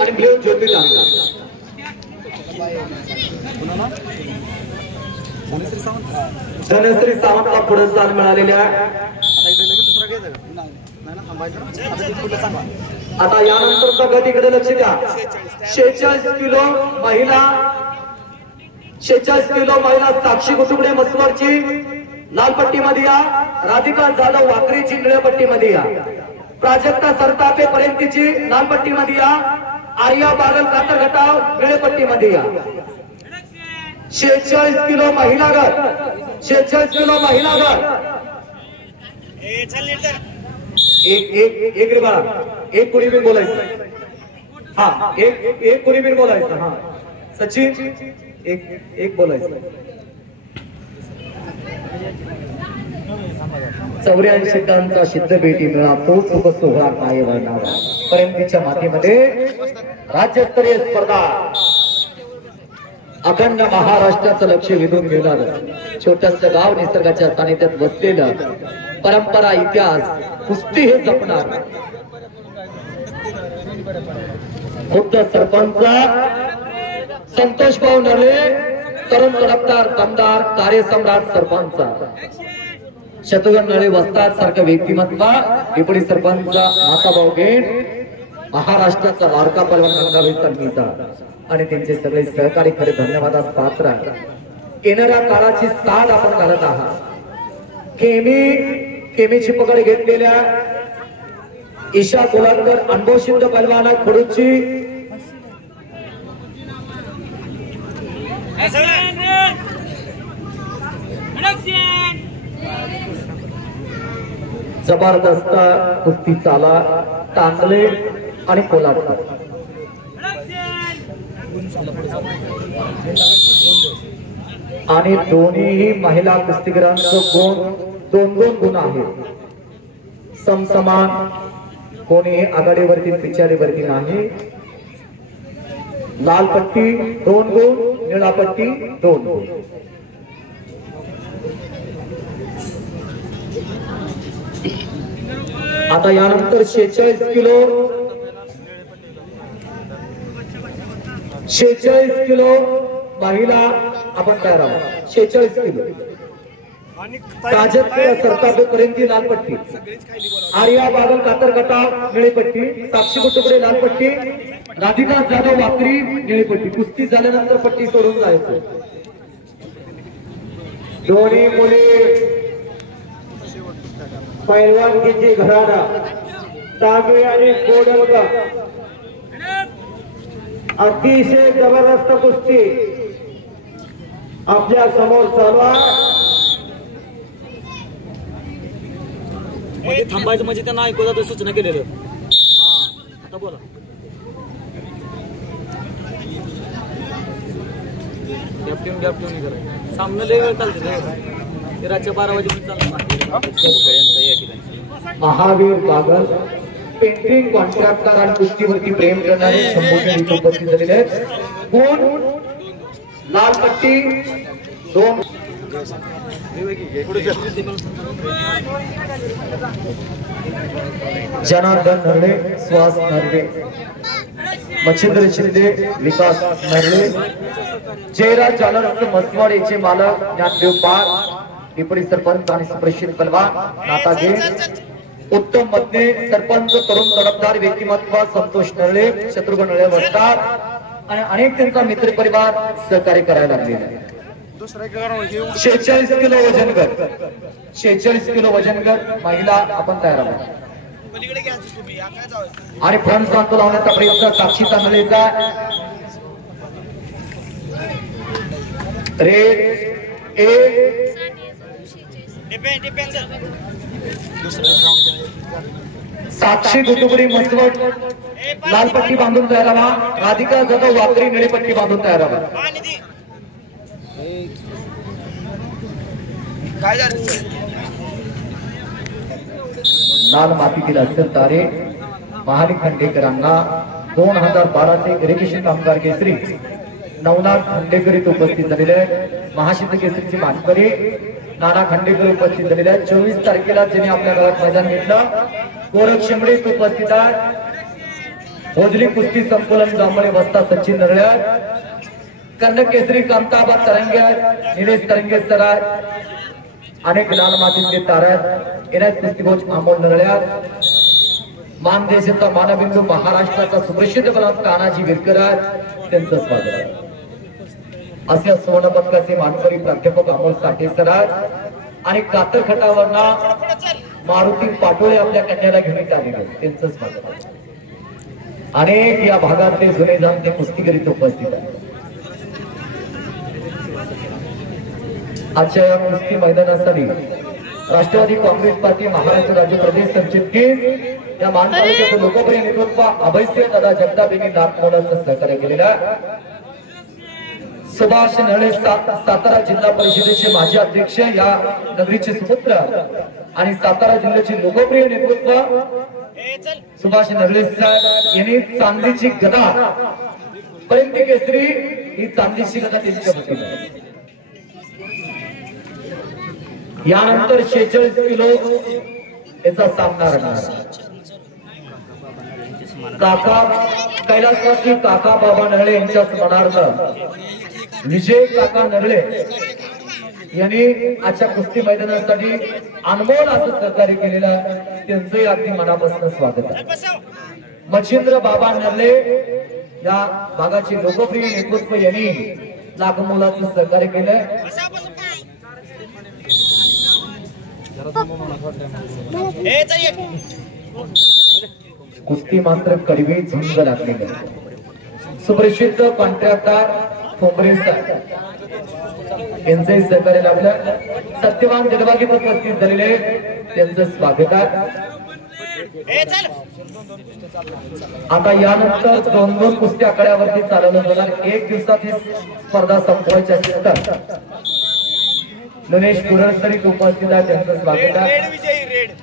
आणि ब्ल्यू ज्योती तांबा। धनश्री सावंतला पुरस्कार मिळालेल्या आता यानंतरचा गट इकडे लक्ष द्या। 46 किलो महिला 46 किलो महिला साक्षी कुटुंबे मसवरची लाल पट्टी मध्ये या, राधिका जाधव वाकरीची निळ्या पट्टी मध्ये या, प्राजक्ता सरतापे पर्यंतची लाल पट्टी मध्ये या, आर्या बागल कातर घटाव निळ्या पट्टी मध्ये या। 46 किलो महिला गट 46 किलो महिला गट एक रे बाळा एक कोणी बी बोलायचं। हा एक कोणी बी बोलायचं। हा सचिन एक बोलायचं। 84 टनचा सिद्ध भेटी मिळा तो सुख सोहळा काय वर्णावा। पर्यंतीच्या मातीमध्ये राज्यस्तरीय स्पर्धा अखंड महाराष्ट्राचं लक्ष वेधून घेणार छोटंसं गाव निसर्गाच्या सानिध्यात बसलेलं परंपरा इतिहास कुस्ती हे जपणार खुद्द सरपंच संतोष भाऊ नळे तरुण तडफदार दमदार कार्यसम्राट सरपंच शत्रुघ्न नळे वस्ताद सारखं व्यक्तिमत्व डिप्टी सरपंच माताभाऊ गेट महाराष्ट्राचा वारका पलवान गंगाभाई तन्मीचा आणि त्यांचे सगळे सहकारी खरे धन्यवादास पात्र आहेत। येणाऱ्या काळाची साथ आपण घालत आहात। केमीची पकड घेतलेल्या ईशा कोलारकर अनुभवसिद्ध पलवाना खडूची जबरदस्त कुस्ती चाला तांदळे आणि कोलारकर आणि दोन्ही महिला कुस्तीगीरांचं दोन गुण आहेत समसमान। कोणी आघाडीवरती पिछाडीवरती नाही। लाल पट्टी 2 गुण निळा पट्टी 2 गुण। आता यानंतर 46 किलो महिला आपण तयार आहोत। 46 किलो प्राजक्ता सरतापे पर्यंत लाल पट्टी, आर्या बागल कातर गटाव निळी पट्टी, साक्षी कुटुंबे लाल पट्टी, राधिका जाधव वाकरी निळी पट्टी। कुस्ती झाल्यानंतर पट्टी सोडून जायचं। दोन्ही मुली पैलवानकीची घराणा तांबे आणि कोडलगा अतिशय जबरदस्त कुस्ती आपल्या समोर चालू आहे। थांबायचं म्हणजे त्यांना ऐकू जातं सूचना केलेलं। आता बोला गॅप्टिंग करा सामने लय वेळ चालते रातच्या 12 वाजेपर्यंत चालणार। महावीर बागल पेंटिंग कॉन्ट्रॅक्टर आणि कुस्तीवरती प्रेम करणारे संबोधन इथे उपस्थित झालेले आहेत। कोण लाल पट्टी 2 जनार्दन नरळे सुहास नरळे मच्छिंद्र शिंदे विकास नरळे जयराज ज्वेलर्स मसवाडीचे मालक ज्ञानदेव पाल डिप्टी सरपंच आणि सुप्रसिद्ध पलवान नाताजे उत्तम मधने सरपंच तरुण तडफदार व्यक्तिमत्व संतोष नरळे शत्रुघ्न नरळे वस्ताद आणि अनेक त्यांचा मित्र परिवार सहकार्य करायला लागलेला आहे। 46 किलो वजन गट 46 किलो वजन गट महिला आपण तयार आहोत आणि फ्रंट सांगतो लावण्याचा प्रयत्न साक्षी तांदळेचा साक्षी गुटुबरी मसवट लाल पट्टी बांधून तयार व्हा, राधिका जाधव वाकरी निळी पट्टी बांधून तयार व्हा। लाल मातीतील असेल तारे महाली खंडेकरांना 2012 चे इरिगेशन कामगार केसरी नवनाथ खंडेकर इथे उपस्थित झालेले आहेत। महासिद्ध केसरीचे मानकरी नाना खंडेकर उपस्थित झालेले आहेत। 24 तारखेला ज्यांनी आपल्या गावात मैदान घेतलं गोरख शेंबडे उपस्थित आहेत। भोजली कुस्ती संकुलन जांभळे वस्ता सचिन नरळ्या, कर्णक केसरी कामताबा तरंग्यात निलेश तरंगे सराय, अनेक लाल मातीचे ताऱ्यात इनायत कुस्तीकोच अमोल नरळ्या, मानदेशाचा मानबिंदू महाराष्ट्राचा सुप्रसिद्ध बलवान कान्हाजी विरकर त्यांचं स्वागत आहे. असे सुवर्ण पदकाचे मानकरी प्राध्यापक अमोल साठे सराय आणि कातर खटावरना मारुती पाटोळे आपल्या कन्याला घेऊन आलेले त्यांचं स्वागत आहे. अनेक या भागातले जुने जाणते कुस्तीगिरी उपस्थित आहेत. आजच्या या कुस्ती मैदानासाठी राष्ट्रवादी काँग्रेस पार्टी महाराष्ट्र राज्य प्रदेश सरचिटणीस या मानतालुक्याचे लोकप्रिय नेतृत्व अभयसिंह दादा जगताप यांनी नाथमोलाचं सहकार्य केलेला. सुभाष नरळे सातारा जिल्हा परिषदेचे माजी अध्यक्ष, या नगरीचे सुपुत्र आणि सातारा जिल्ह्याचे लोकप्रिय नेतृत्व सुभाष नरळे साहेब यांनी चांदीची गदा पर्यंत केसरी ही चांदीची गदा त्यांच्या वतीने. यानंतर 46 किलो याचा सामना रंगणार. काका कैलासवासी काका बाबा नरळे यांच्या स्मरणार्थ विजय काका नरळे यांनी आजच्या कुस्ती मैदानासाठी अनमोल असं सहकार्य केलेलं त्यांचंही अगदी मनापासून स्वागत आहे. मच्छिंद्र बाबा नरळे या भागाचे लोकप्रिय नेतृत्व यांनी लाखमोलाचं सहकार्य केलंय. कुस्ती मात्र कडवी झुंज लागलेली. सुप्रसिद्ध कॉन्ट्रॅक्टर ठोंबरे साहेब यांचंही सहकार्य लाभलं. सत्यवान जगवागी उपस्थित झालेले त्यांचं स्वागत आहे. आता यानंतर 2-2 कुस्ती आकड्यावरती चालवलं जाणार. 1 दिवसात ही स्पर्धा संपवायची असेल तर गणेश कुरसरी उपस्थित आहे त्यांचं स्वागत आहे.